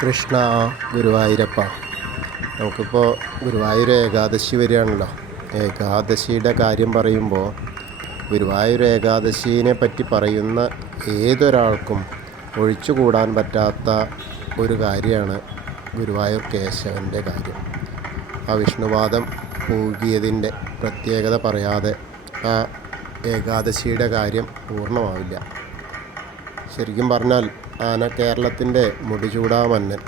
കൃഷ്ണ ഗുരുവായൂരപ്പ. നമുക്കിപ്പോൾ ഗുരുവായൂർ ഏകാദശി വരികയാണല്ലോ. ഏകാദശിയുടെ കാര്യം പറയുമ്പോൾ ഗുരുവായൂർ ഏകാദശീനെ പറ്റി പറയുന്ന ഏതൊരാൾക്കും ഒഴിച്ചുകൂടാൻ പറ്റാത്ത ഒരു കാര്യമാണ് ഗുരുവായൂർ കേശവൻ്റെ കാര്യം. ആ വിഷ്ണുപാദം പൂകിയതിൻ്റെ പ്രത്യേകത പറയാതെ ആ ഏകാദശിയുടെ കാര്യം പൂർണ്ണമാവില്ല. ശരിക്കും പറഞ്ഞാൽ കേരളത്തിൻ്റെ മുടിചൂടാമന്നൻ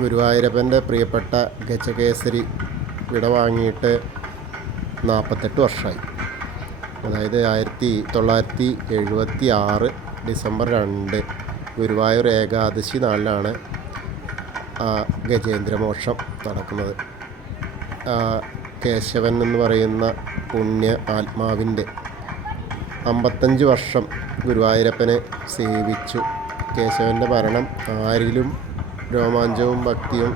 ഗുരുവായൂരപ്പൻ്റെ പ്രിയപ്പെട്ട ഗജകേസരി വിടവാങ്ങിയിട്ട് 48 വർഷമായി. അതായത് 1976 ഡിസംബർ 2 ഗുരുവായൂർ ഏകാദശി നാളിലാണ് ഗജേന്ദ്രമോക്ഷം നടക്കുന്നത്. കേശവൻ എന്ന് പറയുന്ന പുണ്യ ആത്മാവിൻ്റെ 55 വർഷം ഗുരുവായൂരപ്പനെ സേവിച്ചു. കേശവൻ്റെ മരണം ആരിലും രോമാഞ്ചവും ഭക്തിയും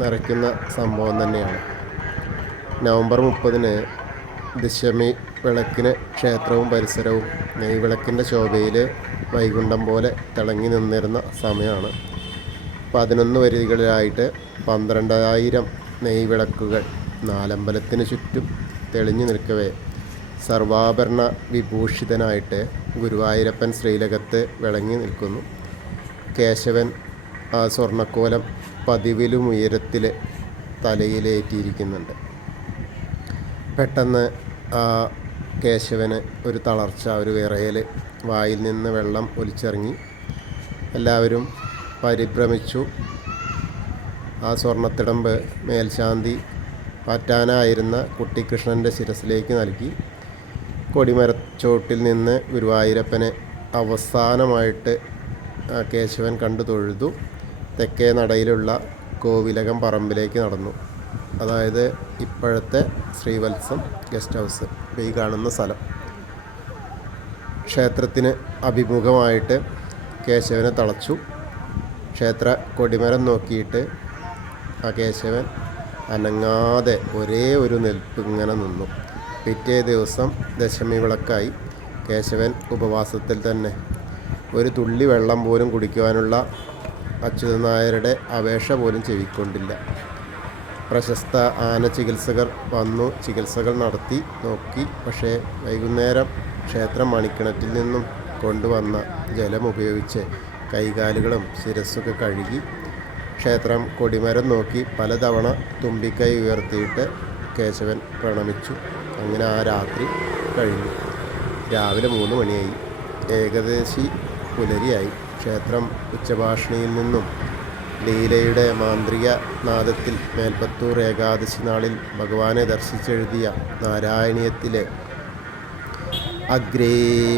നിറയ്ക്കുന്ന സംഭവം തന്നെയാണ്. നവംബർ 30 ദശമി വിളക്കിന് ക്ഷേത്രവും പരിസരവും നെയ്വിളക്കിൻ്റെ ശോഭയിൽ വൈകുണ്ഠം പോലെ തിളങ്ങി നിന്നിരുന്ന സമയമാണ്. 11 വരികളിലായിട്ട് 12,000 നെയ്വിളക്കുകൾ നാലമ്പലത്തിന് ചുറ്റും തെളിഞ്ഞു നിൽക്കവേ സർവാഭരണ വിഭൂഷിതനായിട്ട് ഗുരുവായൂരപ്പൻ ശ്രീലകത്ത് വിളങ്ങി നിൽക്കുന്നു. കേശവൻ ആ സ്വർണ്ണക്കോലം പതിവിലും ഉയരത്തിൽ തലയിലേറ്റിയിരിക്കുന്നുണ്ട്. പെട്ടെന്ന് ആ കേശവന് ഒരു തളർച്ച, ഒരു വിറയൽ, വായിൽ നിന്ന് വെള്ളം ഒലിച്ചിറങ്ങി. എല്ലാവരും പരിഭ്രമിച്ചു. ആ സ്വർണ്ണത്തിടമ്പ് മേൽശാന്തി പാറ്റാനായിരുന്ന കുട്ടിക്കൃഷ്ണൻ്റെ ശിരസിലേക്ക് നൽകി. കൊടിമരച്ചോട്ടിൽ നിന്ന് ഗുരുവായൂരപ്പനെ അവസാനമായിട്ട് കേശവൻ കണ്ടു തൊഴുതു. തെക്കേ നടയിലുള്ള കോവിലകം പറമ്പിലേക്ക് നടന്നു. അതായത് ഇപ്പോഴത്തെ ശ്രീവത്സം ഗസ്റ്റ് ഹൗസ്, ഈ കാണുന്ന സ്ഥലം. ക്ഷേത്രത്തിന് അഭിമുഖമായിട്ട് കേശവനെ തളച്ചു. ക്ഷേത്ര കൊടിമരം നോക്കിയിട്ട് ആ കേശവൻ അനങ്ങാതെ ഒരേ ഒരു നിൽപ്പ് ഇങ്ങനെ നിന്നു. പിറ്റേ ദിവസം ദശമി വിളക്കായി. കേശവൻ ഉപവാസത്തിൽ തന്നെ. ഒരു തുള്ളി വെള്ളം പോലും കുടിക്കുവാനുള്ള അച്യുതൻ നായരുടെ അപേക്ഷ പോലും ചെവിക്കൊണ്ടില്ല. പ്രശസ്ത ആന ചികിത്സകർ വന്നു ചികിത്സകൾ നടത്തി നോക്കി. പക്ഷേ വൈകുന്നേരം ക്ഷേത്രം മണിക്കിണറ്റിൽ നിന്നും കൊണ്ടുവന്ന ജലം ഉപയോഗിച്ച് കൈകാലുകളും ശിരസ്സൊക്കെ കഴുകി ക്ഷേത്രം കൊടിമരം നോക്കി പലതവണ തുമ്പിക്കൈ ഉയർത്തിയിട്ട് കേശവൻ പ്രണമിച്ചു. അങ്ങനെ ആ രാത്രി കഴിഞ്ഞു. രാവിലെ 3 മണിയായി. ഏകദേശി പുലരിയായി. ക്ഷേത്രം ഉച്ചഭാഷിണിയിൽ നിന്നും ലീലയുടെ മാന്ത്രിക നാദത്തിൽ മേൽപ്പത്തൂർ ഏകാദശി നാളിൽ ഭഗവാനെ ദർശിച്ചെഴുതിയ നാരായണീയത്തിലെ അഗ്രേ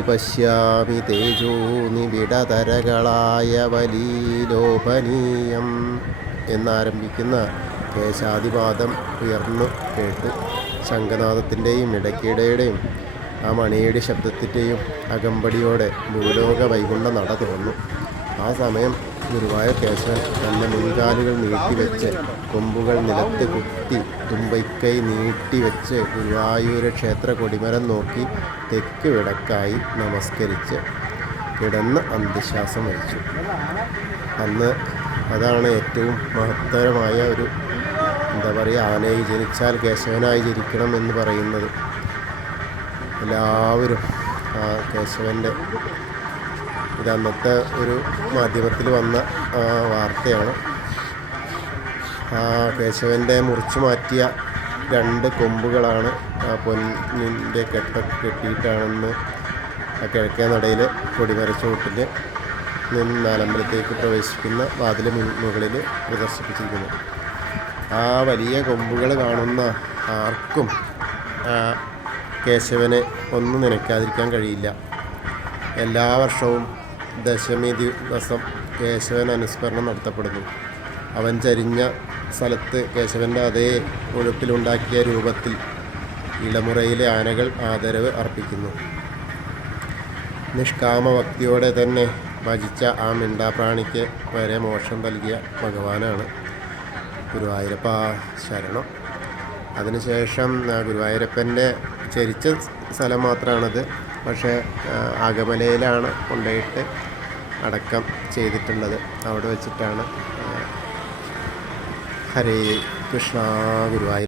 പശ്യാമി തേജോ നിവിടതരകളായ വലീലോപനീയം എന്നാരംഭിക്കുന്ന കേശാദിപാദം ഉയർന്നു കേട്ടു. ശംഖനാദത്തിൻ്റെയും ഇടയ്ക്കിടയുടെയും ആ മണിയുടെ ശബ്ദത്തിൻ്റെയും അകമ്പടിയോടെ ഭൂലോക വൈകുണ്ഠ നട തുറന്നു. ആ സമയം ഗുരുവായൂർ കേശവൻ തൻ്റെ മുൻകാലുകൾ നീട്ടിവെച്ച് കൊമ്പുകൾ നിലത്ത് കുത്തി തുമ്പൈക്കൈ നീട്ടിവെച്ച് ഗുരുവായൂർ ക്ഷേത്ര കൊടിമരം നോക്കി തെക്ക് വിടക്കായി നമസ്കരിച്ച് കിടന്ന് അന്ത്യശ്വാസം വലിച്ചു. അന്ന് അതാണ് ഏറ്റവും മഹത്തരമായ ഒരു ആനയായി ജനിച്ചാൽ കേശവനായി ജനിക്കണം എന്ന് പറയുന്നത്. എല്ലാവരും ആ കേശവൻ്റെ ഇതന്നത്തെ ഒരു മാധ്യമത്തിൽ വന്ന വാർത്തയാണ്. ആ കേശവൻ്റെ മുറിച്ചു മാറ്റിയ 2 കൊമ്പുകളാണ് ആ പൊന്നിൻ്റെ കെട്ടിയിട്ടാണെന്ന് ആ കിഴക്കേ നടയിൽ കൊടിമരച്ചോട്ടിൽ നിന്ന് നാലമ്പലത്തേക്ക് പ്രവേശിക്കുന്ന വാതിൽ മുകളിൽ പ്രദർശിപ്പിച്ചിരിക്കുന്നു. ആ വലിയ കൊമ്പുകൾ കാണുന്ന ആർക്കും കേശവനെ ഒന്നും നനയ്ക്കാതിരിക്കാൻ കഴിയില്ല. എല്ലാ വർഷവും ദശമി ദിവസം കേശവൻ അനുസ്മരണം നടത്തപ്പെടുന്നു. അവൻ ചരിഞ്ഞ സ്ഥലത്ത് കേശവൻ്റെ അതേ ഒഴുപ്പിലുണ്ടാക്കിയ രൂപത്തിൽ ഇളമുറയിലെ ആനകൾ ആദരവ് അർപ്പിക്കുന്നു. നിഷ്കാമ ഭക്തിയോടെ തന്നെ ഭജിച്ച ആ മിണ്ടാപ്രാണിക്ക് വരെ മോക്ഷം നൽകിയ ഭഗവാനാണ് ഗുരുവായൂരപ്പ ശരണം. അതിനുശേഷം ഗുരുവായൂരപ്പൻ്റെ ചരിച്ച സ്ഥലം മാത്രമാണത്. പക്ഷേ അകമലയിലാണ് കൊണ്ടുപോയിട്ട് അടക്കം ചെയ്തിട്ടുള്ളത്. അവിടെ വെച്ചിട്ടാണ് ഹരേ കൃഷ്ണ. ഗുരുവായൂർ